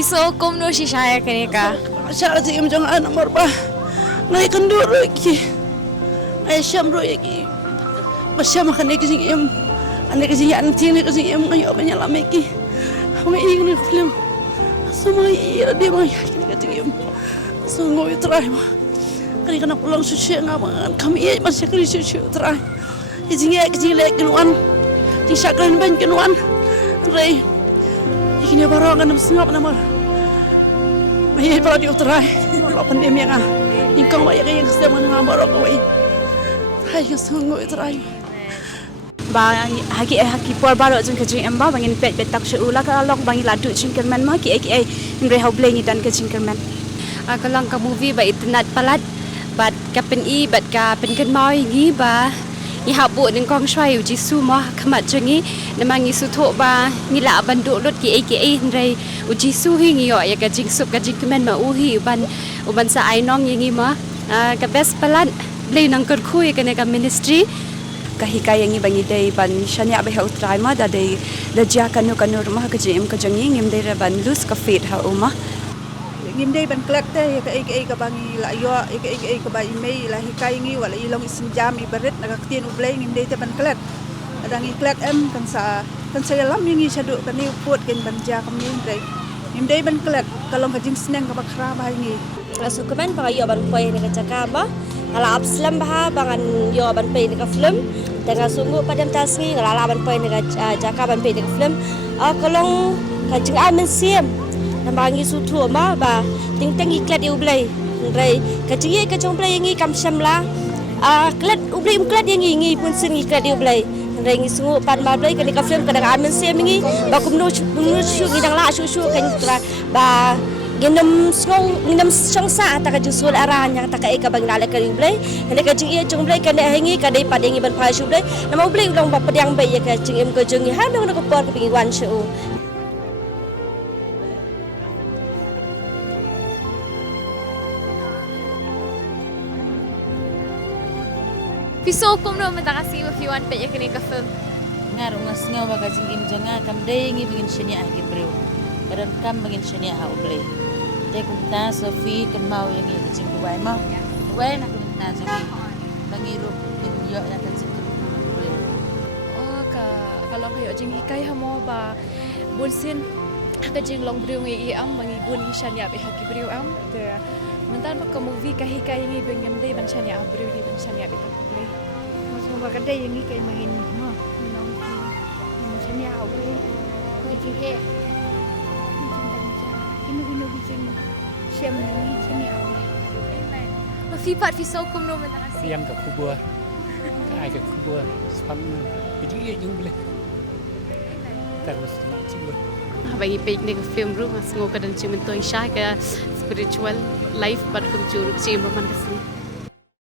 Piso kom no si saya kene ka. Siya si im jong an nomor ba. Ngai kenduro ki. Ai syam ro ki. Masyam kan ki sing im. Ane ki sing an tin ki sing im ngai obanya lame ki. Ngai ing ni film. Semua iya dia mah yakin ki sing im. Sungguh terakhir mah. Kali kena pulang suci ngaman. Kami iya masih kali suci terakhir. Izinnya ki lek keluan. Di sakran ban keluan. Rei. Ini baru akan sengap nama. Ayah baru diuterai. Kalau pandemi yang ingkang banyak yang kesem dengan baru kawin. Ayah sungguh uterai. Bang haki por baru jeng kejeng emba bangin pet tak seula kalong bangi ladu jengkerman ma ki ndre hau blengi dan kejengkerman. Kalau ka movie ba itnat palat bat kapen I bat ka pen kan mau ngi ba I habu ning kong shwai uji su ma khamat jengi namangi su tho ba ngila bandu lot ki ndre uji su hingi yo ya ka jing sup ka jing kemen ma uhi uban sa ai nong yingi ma ka best palat le nang kor khui ka ne ka ministry Kahika yang bangi day ban shanya be hau trai ma da day da ja kanu rumah kejeng ka jengi ngim day ban lus ka fit ha uma. Ngim day ban klek te ka bangi la yo ka ba email la hikai ngi wala ilong isin jam ibaret na kaktien ublay ngim day te ban klek. Adang i klek em kan sa lam ngi sadu kan ni put ken ban ja kam ngim day ban klek kalong ka jing sneng ka bakra ba ngi. Sukuman bang yo ban poy ni ka ba ala abslam bah bangan yo ban poy ni ka film dengan sungguh padam tasngi ala ban poy ni ka jaka ban poy ni ka film kalong ka jing amen siam namangi su thu ma ba ting ting iklat ublay ngai ka jing ka jong play ngi kam samla klat ublay klat ngi pun sen iklat ublay ngai ngi sungguh pan ma blay ka ni ka film ka dengan amen siam ngi ba kum no shu ngi dang la shu kan ba ginam sangsa ta ka jusul aran yang ta ka eka bang nala ka blay hene ka jing jong blay ka ne hangi ka dai padengi ban phai shu blay nama blay ulang ba padang bay ka jing em ka jing ha no ko por ka bingi wan shu Piso kom no menta kasi if you want pe kene ka film. Ngar ngas ngaw ba ka jing im janga kam dai ngi bingin shania ki breu. Kadan kam bingin shania ha ublay. Te kumta Sophie kan mau yang ini kecing buai mau, buai nak kumta jadi bangiru in yo yang kecing buai. Oh kalau kayo jeng hikai hamo ba bulsin ka jeng long breu ngi am bangi bun shania be haki breu am te mentan ba ka movie ka hikai ngi bengem dei ban shania breu di ban shania be tak play. Masuk bagai day yang ni kayak main mah, minum sini awal, kucing he, kinu kucing siam ni sini awal. Mafipat piso kom no menta kasi. Yang ke kubur, ai ke kubur, spam jadi yang boleh. Terus nak cium. Bagi pek ni ka film ru mas ngo ka dan cimen toy sha ka spiritual life bat kum churuk cim man kasi.